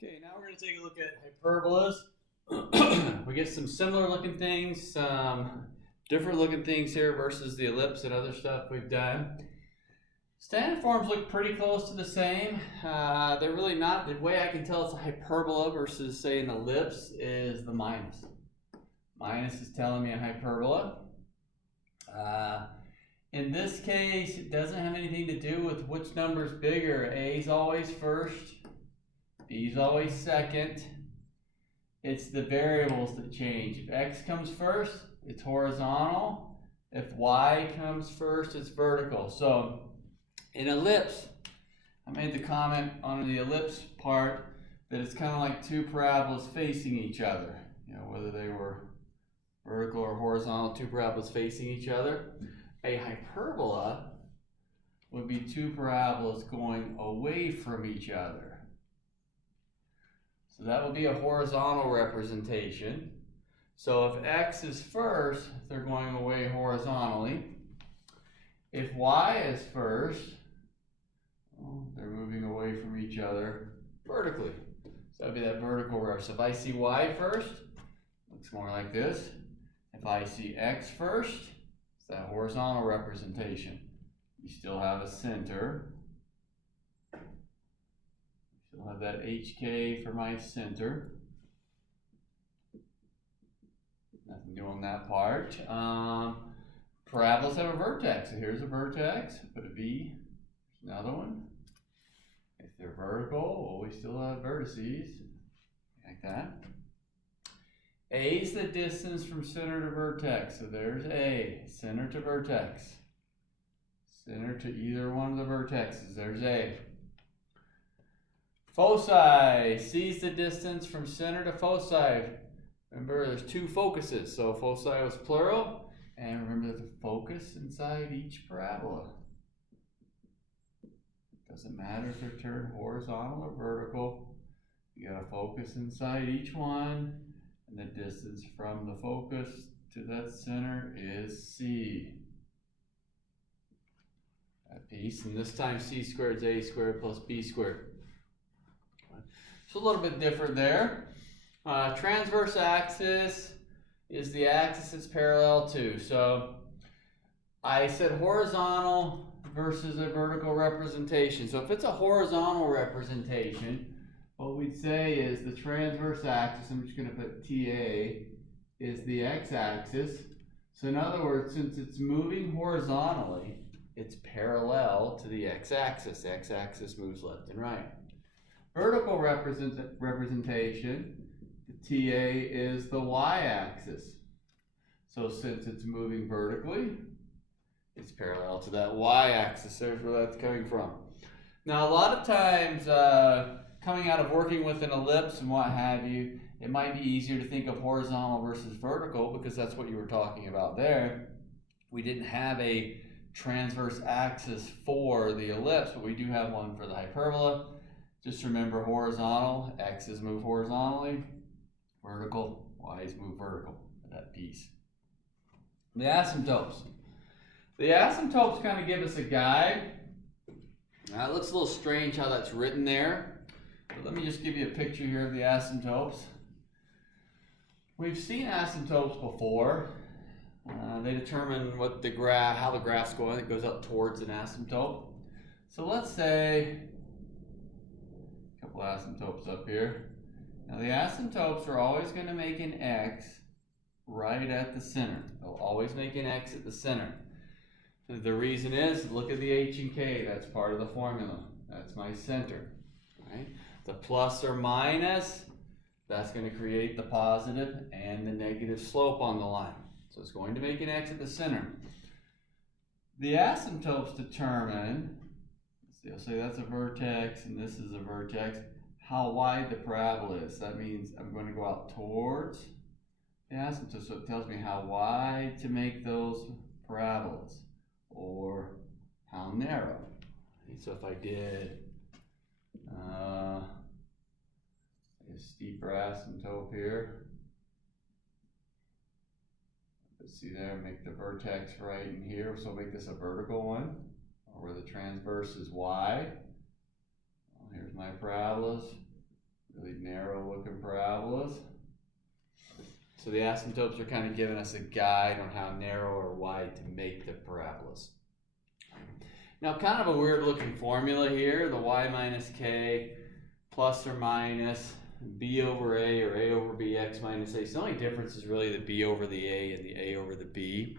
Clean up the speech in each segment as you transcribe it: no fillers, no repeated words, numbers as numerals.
Okay, now we're going to take a look at hyperbolas. We get some similar looking things, some different looking things here versus the ellipse and other stuff we've done. Standard forms look pretty close to the same. They're really not. The way I can tell it's a hyperbola versus, say, an ellipse is the minus. Minus is telling me a hyperbola. In this case, it doesn't have anything to do with which number is bigger. A is always first. B is always second. It's the variables that change. If x comes first, it's horizontal. If y comes first, it's vertical. So in ellipse, I made the comment on the ellipse part that it's kind of like two parabolas facing each other. You know, whether they were vertical or horizontal, two parabolas facing each other. A hyperbola would be two parabolas going away from each other. So that would be a horizontal representation. So if x is first, they're going away horizontally. If y is first, well, they're moving away from each other vertically. So that would be that vertical rep. So if I see y first, it looks more like this. If I see x first, it's that horizontal representation. You still have a center. I'll have that HK for my center. Nothing new on that part. Parabolas have a vertex. So here's a vertex. Put a V. There's another one. If they're vertical, well, we still have vertices. Like that. A is the distance from center to vertex. So there's A. Center to vertex. Center to either one of the vertexes. There's A. Foci, C is the distance from center to foci. Remember, there's two focuses, so foci was plural, and remember the focus inside each parabola. Doesn't matter if they're turned horizontal or vertical. You got a focus inside each one, and the distance from the focus to that center is C. That piece, and this time C squared is A squared plus B squared. So a little bit different there. Transverse axis is the axis it's parallel to. So I said horizontal versus a vertical representation. So if it's a horizontal representation, what we'd say is the transverse axis, I'm just going to put TA, is the x-axis. So in other words, since it's moving horizontally, it's parallel to the x-axis. The x-axis moves left and right. Vertical representation, the TA is the y-axis. So since it's moving vertically, it's parallel to that y-axis. There's where that's coming from. Now a lot of times, coming out of working with an ellipse and what have you, it might be easier to think of horizontal versus vertical because that's what you were talking about there. We didn't have a transverse axis for the ellipse, but we do have one for the hyperbola. Just remember horizontal, x's move horizontally, vertical, y's move vertical, that piece. The asymptotes. The asymptotes kind of give us a guide. Now it looks a little strange how that's written there, but let me just give you a picture here of the asymptotes. We've seen asymptotes before. They determine what the graph, how the graph's going. It goes up towards an asymptote. So let's say asymptotes up here. Now the asymptotes are always going to make an x right at the center. They'll always make an x at the center. The reason is, look at the h and k. That's part of the formula. That's my center. Right? The plus or minus, that's going to create the positive and the negative slope on the line. So it's going to make an x at the center. The asymptotes determine, I'll say that's a vertex and this is a vertex, how wide the parabola is. That means I'm going to go out towards the asymptote, so it tells me how wide to make those parabolas or how narrow. So if I did a steeper asymptote here, let's see there, make the vertex right in here, so make this a vertical one, where the transverse is y. Well, here's my parabolas. Really working parabolas. So the asymptotes are kind of giving us a guide on how narrow or wide to make the parabolas. Now, kind of a weird looking formula here, the y minus k plus or minus b over a or a over b, x minus a. So the only difference is really the b over the a and the a over the b.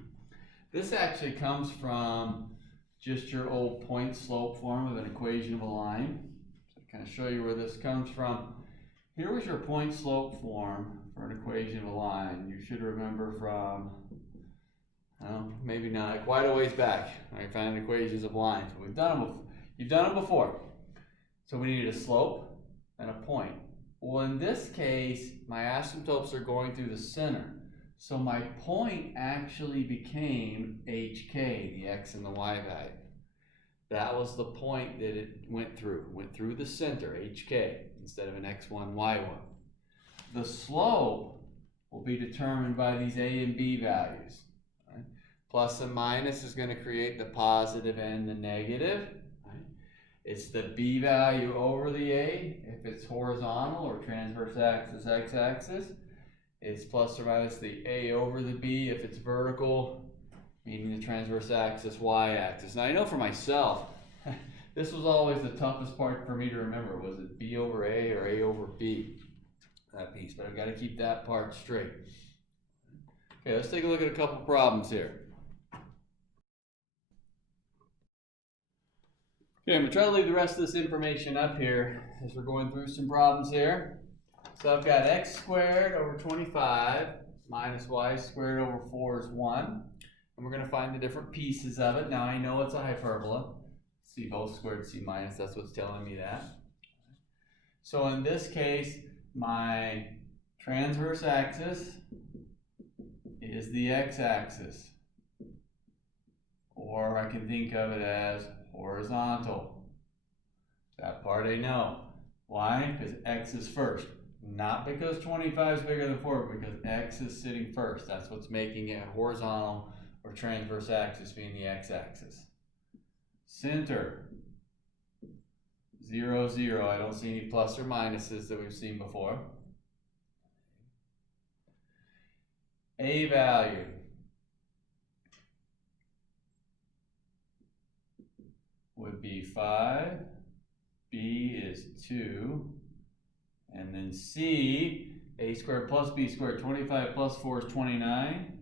This actually comes from just your old point slope form of an equation of a line. So to kind of show you where this comes from. Here was your point slope form for an equation of a line. You should remember from, well, maybe not quite a ways back. I found equations of lines. We've done them. You've done them before. So we needed a slope and a point. Well, in this case, my asymptotes are going through the center. So my point actually became HK, the x and the y value. That was the point that it went through the center, HK, instead of an x1, y1. The slope will be determined by these a and b values. Right? Plus and minus is going to create the positive and the negative. Right? It's the b value over the a if it's horizontal or transverse axis, x-axis. It's plus or minus the a over the b if it's vertical, meaning the transverse axis, y-axis. Now I know for myself, this was always the toughest part for me to remember. Was it b over a or a over b? That piece, but I've got to keep that part straight. Okay, let's take a look at a couple problems here. Okay, I'm going to try to leave the rest of this information up here as we're going through some problems here. So I've got x squared over 25 minus y squared over 4 is 1. And we're going to find the different pieces of it. Now I know it's a hyperbola. C both squared, C minus, that's what's telling me that. So in this case, my transverse axis is the x-axis. Or I can think of it as horizontal. That part I know. Why? Because x is first. Not because 25 is bigger than 4, but because x is sitting first. That's what's making it horizontal or transverse axis being the x-axis. Center, 0, 0. I don't see any plus or minuses that we've seen before. A value. Would be 5. B is 2. And then C, a squared plus b squared, 25 plus 4 is 29.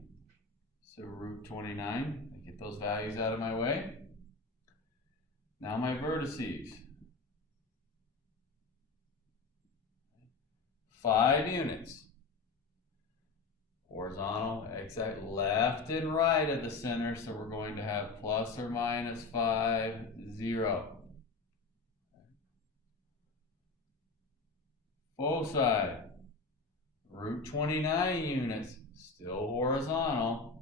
So root 29. I get those values out of my way. Now my vertices. 5 units. Horizontal, x-axis, left and right of the center, so we're going to have plus or minus 5, 0. Foci, root 29 units, still horizontal,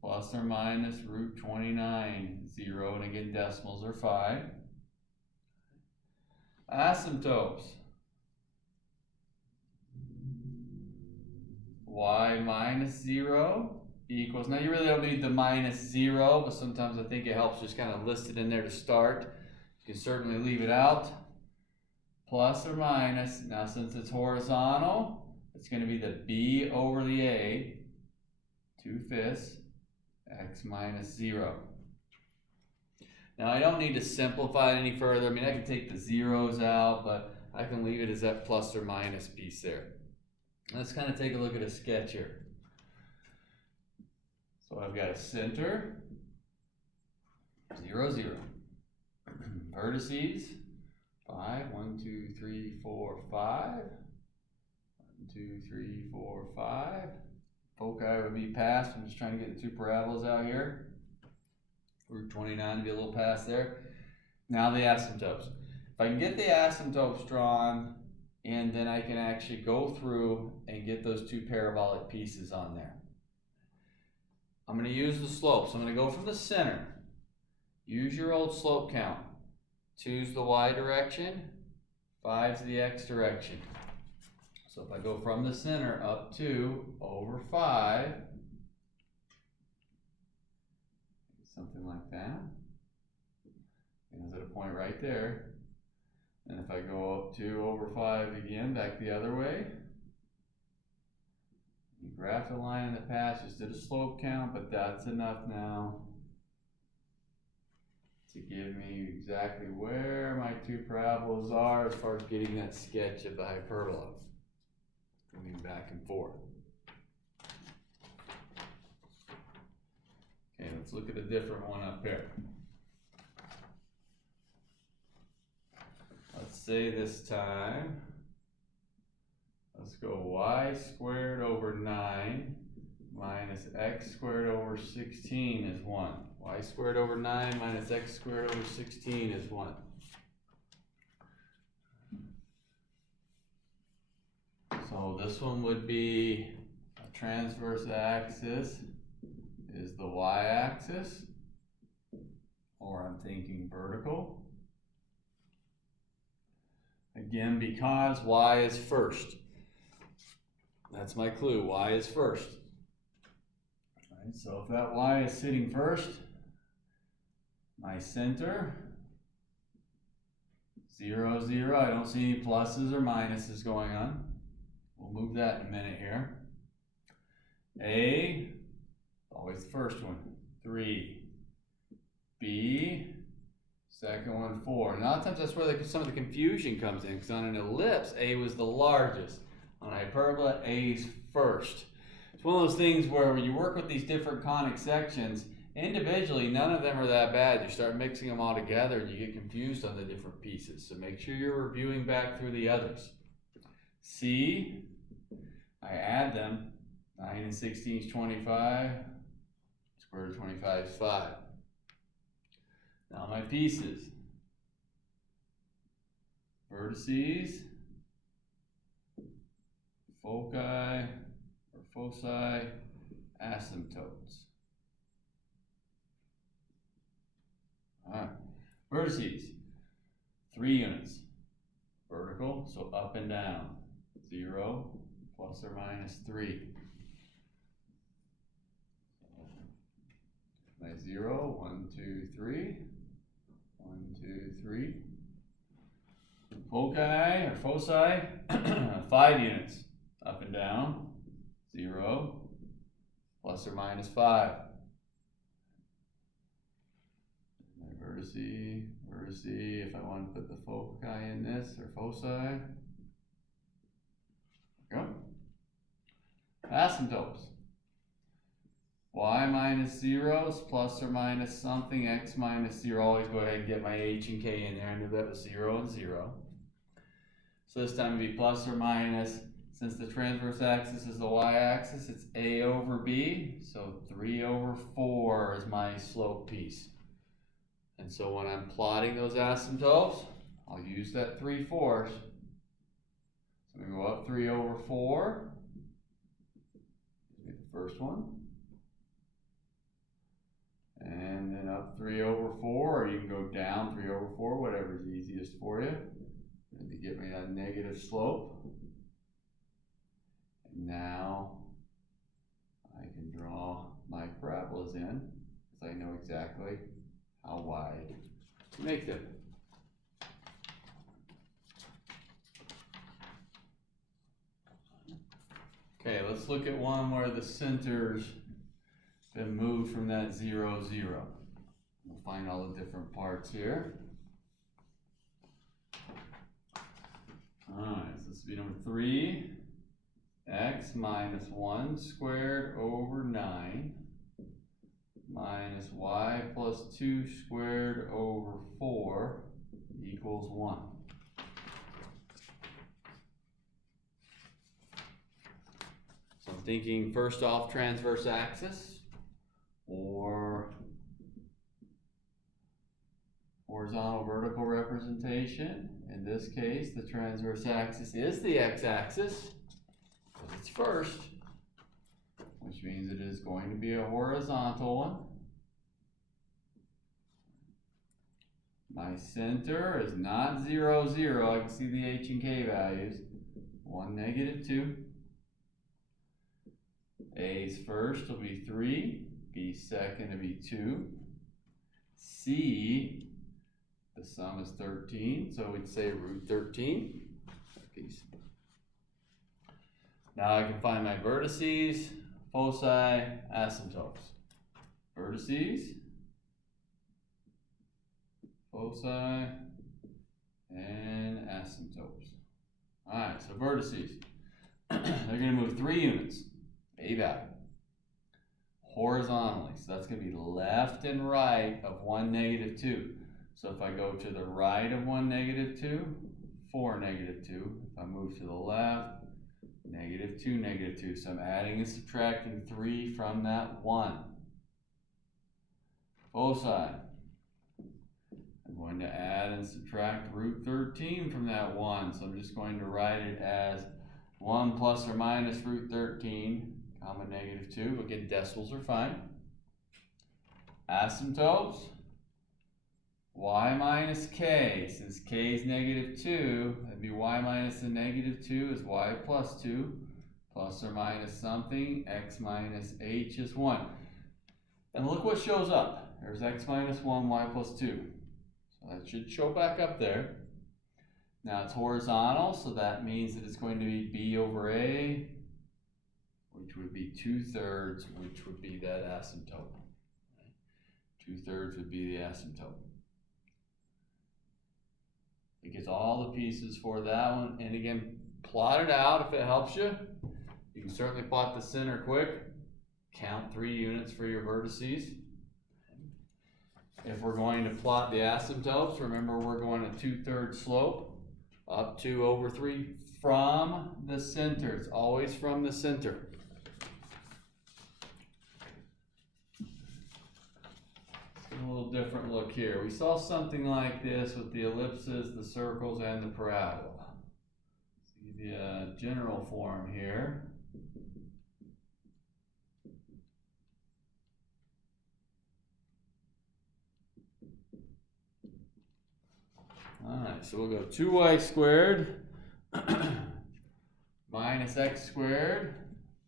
plus or minus root 29, 0, and again decimals are 5. Asymptotes, y minus 0 equals, now you really don't need the minus 0, but sometimes I think it helps just kind of list it in there to start. You can certainly leave it out. Plus or minus, now since it's horizontal, it's going to be the b over the a, 2/5, x minus 0. Now I don't need to simplify it any further. I mean, I can take the zeros out, but I can leave it as that plus or minus piece there. Let's kind of take a look at a sketch here. So I've got a center, 0, 0. Vertices, 5, 1, 2, 3, 4, 5. 1, 2, 3, 4, 5. Foci would be passed. I'm just trying to get the two parabolas out here. Root 29 to be a little past there. Now the asymptotes. If I can get the asymptotes drawn, and then I can actually go through and get those two parabolic pieces on there. I'm going to use the slope. So I'm going to go from the center. Use your old slope count. 2's the y direction, 5's the x direction. So if I go from the center up 2 over 5, something like that. And there's a point right there. And if I go up 2 over 5 again, back the other way, you graph the line in the past, just did a slope count, but that's enough now to give me exactly where my two parabolas are as far as getting that sketch of the hyperbola. Going back and forth. Okay, let's look at a different one up here. Let's say this time, let's go y squared over 9 minus x squared over 16 is 1. Y squared over 9 minus x squared over 16 is 1. So this one would be a transverse axis is the y-axis, or I'm thinking vertical. Again, because y is first. That's my clue, y is first. All right, so if that y is sitting first, my center, 0, 0, I don't see any pluses or minuses going on. We'll move that in a minute here. A, always the first one, 3. B, second one, 4. And a lot of times that's where some of the confusion comes in, because on an ellipse, A was the largest. On hyperbola, A is first. It's one of those things where when you work with these different conic sections, individually, none of them are that bad. You start mixing them all together and you get confused on the different pieces. So make sure you're reviewing back through the others. C, I add them. 9 and 16 is 25. Square root of 25 is 5. Now my pieces. Vertices, foci, or foci, asymptotes. Alright, vertices, 3 units. Vertical, so up and down. 0, plus or minus 3. My 0, 1, 2, 3. 1, 2, 3. Foci or foci, 5 units. Up and down. 0, plus or minus 5. My vertice, if I want to put the foci in this, or foci. There we go. Asymptotes. Y minus 0 is plus or minus something, x minus 0. Always go ahead and get my h and k in there. I knew that was 0 and 0. So this time it'd be plus or minus. Since the transverse axis is the y-axis, it's a over b. So 3 over 4 is my slope piece. And so when I'm plotting those asymptotes, I'll use that 3/4. So we go up 3 over 4. Get the first one. And then up 3 over 4, or you can go down 3 over 4, whatever's easiest for you. And to get me that negative slope. And now I can draw my parabolas in, because I know exactly how wide to make them. Okay, let's look at one where the center's been moved from that 0, 0. We'll find all the different parts here. Alright, so this will be number 3. X minus 1 squared over 9 minus y plus 2 squared over 4 equals 1. So I'm thinking first off transverse axis or horizontal vertical representation. In this case, the transverse axis is the x-axis. It's first, which means it is going to be a horizontal one. My center is not 0, 0. I can see the h and k values. 1, negative 2. A's first will be 3. B's second will be 2. C The sum is 13, so we'd say root 13. Piece. Now I can find my vertices, foci, asymptotes. Vertices, foci, and asymptotes. Alright, so vertices. They're going to move 3 units, A value, horizontally. So that's going to be left and right of 1, negative 2. So if I go to the right of 1, negative 2, 4, negative 2. If I move to the left, negative 2, negative 2. So I'm adding and subtracting 3 from that 1. Foci. I'm going to add and subtract root 13 from that 1. So I'm just going to write it as 1 plus or minus root 13, comma negative 2. Again, decimals are fine. Asymptotes. Y minus k, since k is negative 2, that'd be y minus the negative 2 is y plus 2, plus or minus something, x minus h is 1. And look what shows up. There's x minus 1, y plus 2. So that should show back up there. Now it's horizontal, so that means that it's going to be b over a, which would be 2/3, which would be that asymptote. 2/3 would be the asymptote. It gets all the pieces for that one. And again, plot it out if it helps you. You can certainly plot the center quick. Count 3 units for your vertices. If we're going to plot the asymptotes, remember we're going to 2/3 slope up to over 3 from the center. It's always from the center. A little different look here. We saw something like this with the ellipses, the circles, and the parabola. Let's give you a general form here. Alright, so we'll go 2y squared minus x squared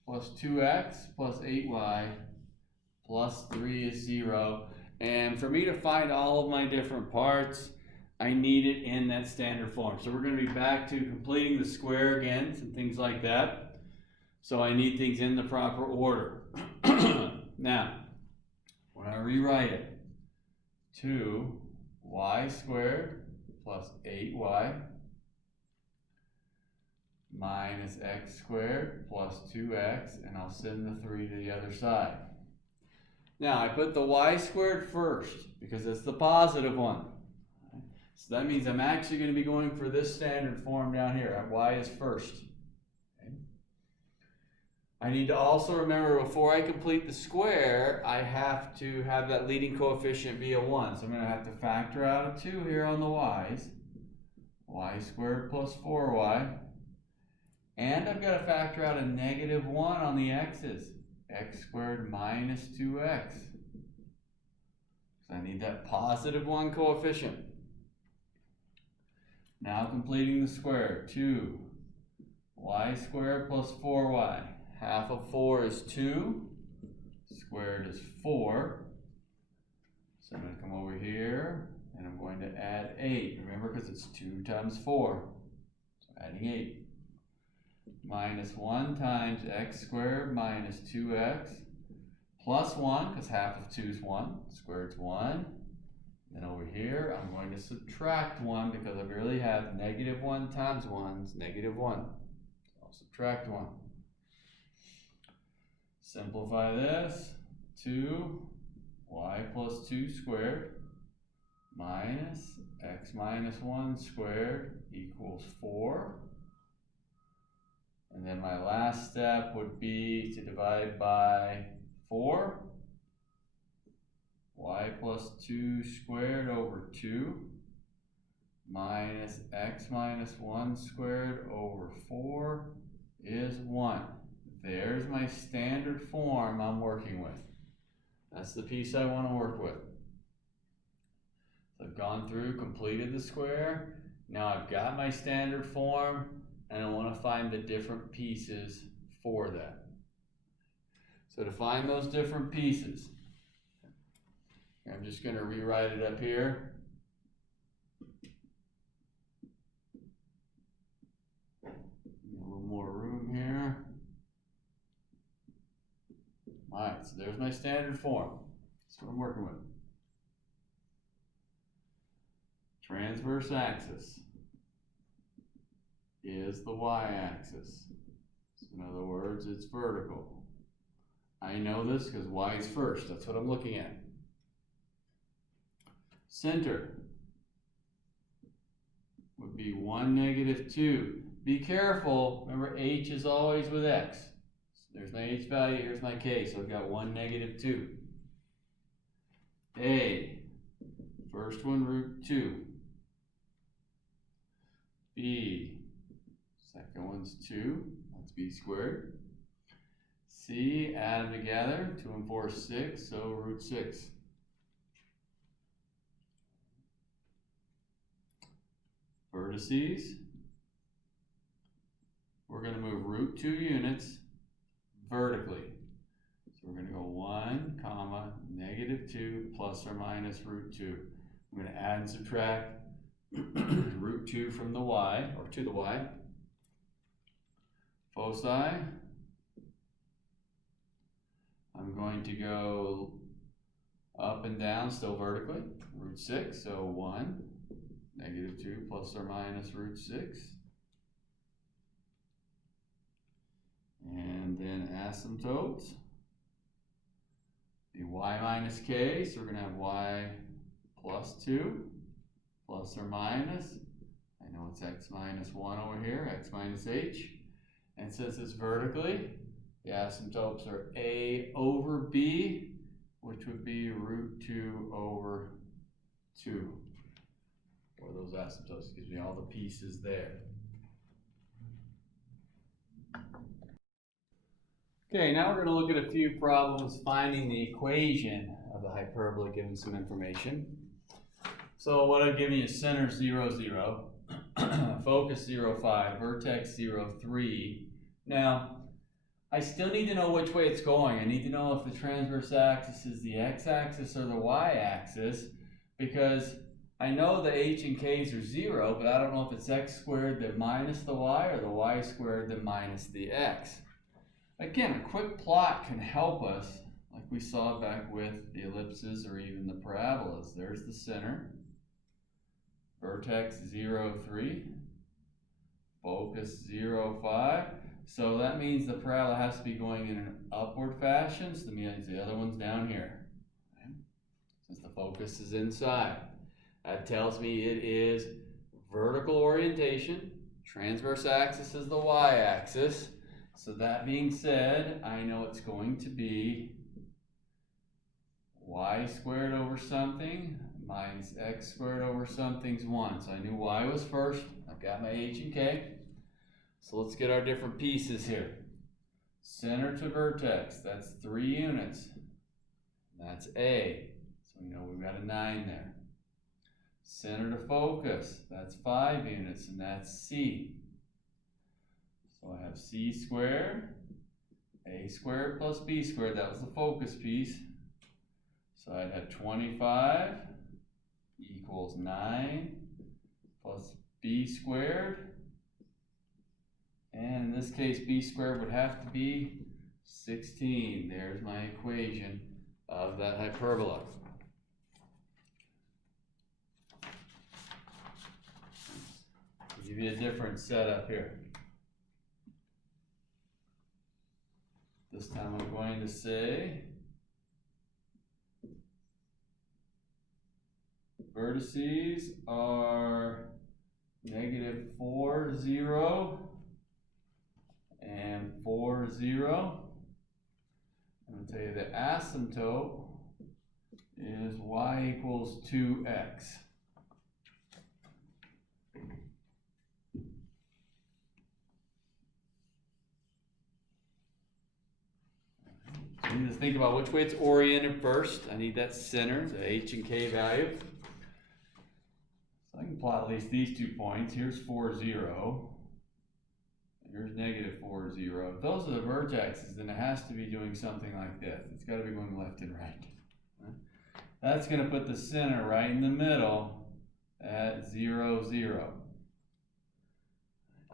plus 2x plus 8y plus 3 is 0. And for me to find all of my different parts, I need it in that standard form. So we're going to be back to completing the square again, some things like that. So I need things in the proper order. Now, when I rewrite it, 2y squared plus 8y minus x squared plus 2x, and I'll send the 3 to the other side. Now, I put the y squared first because it's the positive one. So that means I'm actually going to be going for this standard form down here. Y is first. Okay. I need to also remember before I complete the square, I have to have that leading coefficient be a 1. So I'm going to have to factor out a 2 here on the y's. Y squared plus 4y. And I've got to factor out a negative 1 on the x's. X squared minus 2x. So I need that positive 1 coefficient. Now completing the square. 2y squared plus 4y. Half of 4 is 2. Squared is 4. So I'm going to come over here and I'm going to add 8. Remember, because it's 2 times 4. So adding 8. Minus 1 times x squared minus 2x plus 1, because half of 2 is 1, squared is 1. Then over here, I'm going to subtract 1 because I really have negative 1 times 1 is negative 1. So I'll subtract 1. Simplify this. 2y plus 2 squared minus x minus 1 squared equals 4. And then my last step would be to divide by 4. Y plus 2 squared over 2 minus x minus 1 squared over 4 is 1. There's my standard form I'm working with. That's the piece I want to work with. So I've gone through, completed the square. Now I've got my standard form, and I want to find the different pieces for that. So to find those different pieces, I'm just going to rewrite it up here. more room here. Alright, so there's my standard form. That's what I'm working with. Transverse axis is the y-axis. So in other words, it's vertical. I know this because y is first. That's what I'm looking at. Center would be 1, -2. Be careful. Remember, h is always with x. So there's my h value. Here's my k. So I've got 1, -2. A, first one, √2. B, second one's 2. That's b squared. C, add them together. 2 and 4 is 6. So √6. Vertices, we're going to move √2 units vertically. So we're going to go 1, comma, -2 plus or minus √2. I'm going to add and subtract √2 from the y, or to the y. Foci, I'm going to go up and down, still vertically. √6, so 1. -2 plus or minus √6. And then asymptotes. The y minus k, so we're going to have y plus 2 plus or minus. I know it's x minus 1 over here, x minus h. And since it's vertically, the asymptotes are a over b, which would be √2 over 2. Or those asymptotes, gives me all the pieces there. Okay, now we're going to look at a few problems finding the equation of the hyperbola given some information. So what I've given you is center 0, 0, focus 0, 5, vertex 0, 3. Now, I still need to know which way it's going. I need to know if the transverse axis is the x-axis or the y-axis, because I know the h and k's are 0, but I don't know if it's x squared then minus the y or the y squared then minus the x. Again, a quick plot can help us, like we saw back with the ellipses or even the parabolas. There's the center, vertex 0, 3, focus 0, 5. So that means the parabola has to be going in an upward fashion, so that means the other one's down here, okay? Since the focus is inside. That tells me it is vertical orientation. Transverse axis is the y-axis. So that being said, I know it's going to be y squared over something minus x squared over something's 1. So I knew y was first. I've got my h and k. So let's get our different pieces here. Center to vertex, that's 3 units. That's A. So we know we've got a 9 there. Center to focus, that's 5 units, and that's C. So I have C squared, A squared plus B squared, that was the focus piece. So I'd have 25 equals 9 plus B squared. And in this case, B squared would have to be 16. There's my equation of that hyperbola. I'll give you a different setup here. This time I'm going to say vertices are -4, 0, and 4, 0. I'm going to tell you the asymptote is y equals 2x. So I need to think about which way it's oriented first. I need that center, the h and k value. So I can plot at least these 2 points. Here's 4, 0. Here's -4, 0. If those are the vertexes, then it has to be doing something like this. It's got to be going left and right. That's going to put the center right in the middle at 0, 0.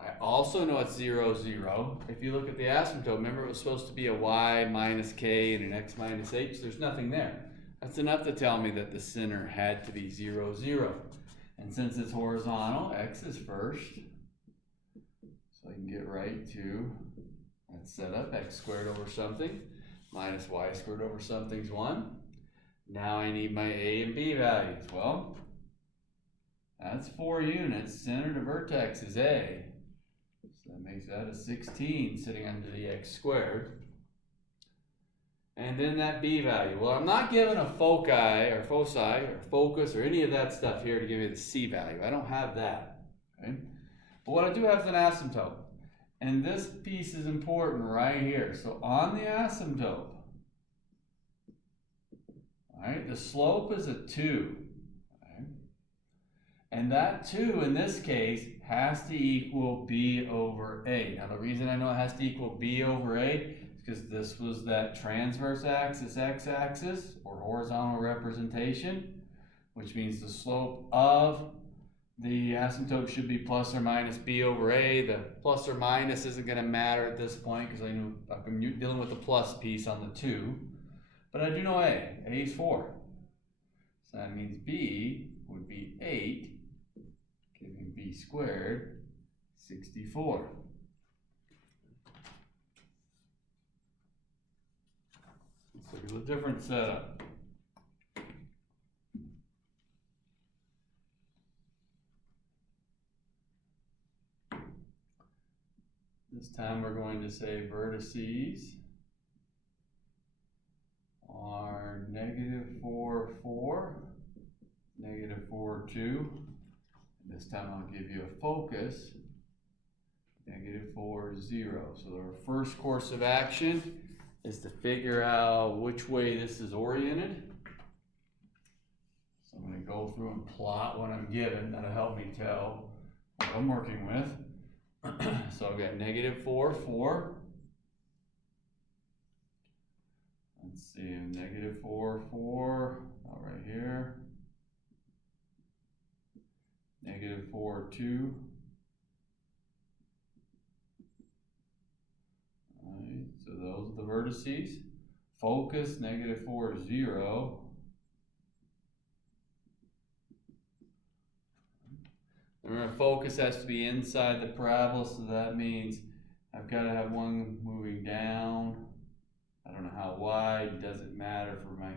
I also know it's 0, 0. If you look at the asymptote, remember it was supposed to be a y minus k and an x minus h. There's nothing there. That's enough to tell me that the center had to be 0, 0. And since it's horizontal, x is first. So I can get right to, let's set up x squared over something minus y squared over something's 1. Now I need my a and b values. Well, that's 4 units. Center to vertex is a. So that makes that a 16 sitting under the x squared. And then that b value. Well, I'm not given a foci or focus or any of that stuff here to give me the c value. I don't have that. Okay? But what I do have is an asymptote. And this piece is important right here. So on the asymptote, all right, the slope is a 2. Okay? And that 2 in this case has to equal b over a. Now the reason I know it has to equal b over a is because this was that transverse axis x-axis or horizontal representation, which means the slope of the asymptote should be plus or minus b over a. The plus or minus isn't going to matter at this point because I know I'm dealing with the plus piece on the 2. But I do know a. A is 4. So that means b would be 8. Giving b squared 64. Let's look at a different setup. This time we're going to say vertices are -4, 4, -4, 2. This time I'll give you a focus, -4, 0. So our first course of action is to figure out which way this is oriented. So I'm going to go through and plot what I'm given. That'll help me tell what I'm working with. So I've got -4, 4. Let's see, -4, 4, right here. -4, 2. All right, so those are the vertices. Focus, -4, 0. Remember, focus has to be inside the parabola, so that means I've got to have one moving down. I don't know how wide, doesn't matter for my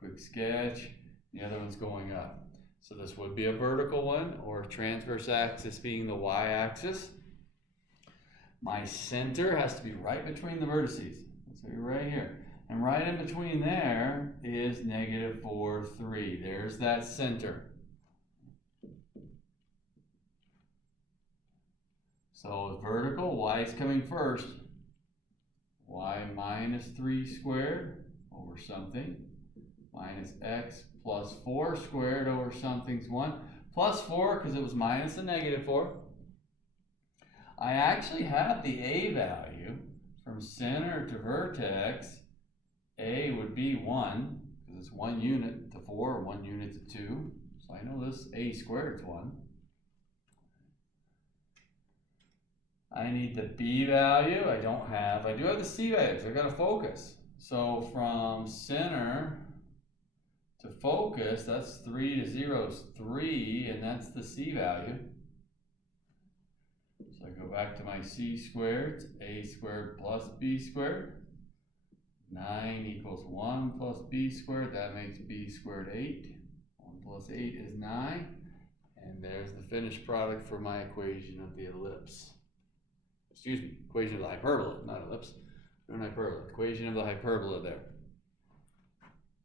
quick sketch. The other one's going up. So this would be a vertical one, or transverse axis being the y-axis. My center has to be right between the vertices. So you're right here. And right in between there is -4, 3. There's that center. So vertical, y is coming first. Y minus 3 squared over something minus x plus 4 squared over something's 1 plus 4 because it was minus a -4. I actually have the a value from center to vertex. A would be 1 because it's 1 unit to 4 or 1 unit to 2. So I know this a squared is 1. I need the b value. I don't have. I do have the c values. I got to focus. So from center to focus, that's 3 to 0 is 3, and that's the c value. So I go back to my c squared. It's a squared plus b squared. 9 equals 1 plus b squared. That makes b squared 8. 1 plus 8 is 9. And there's the finished product for my equation of the ellipse. Excuse me, equation of the hyperbola, not ellipse. No hyperbola. Equation of the hyperbola there.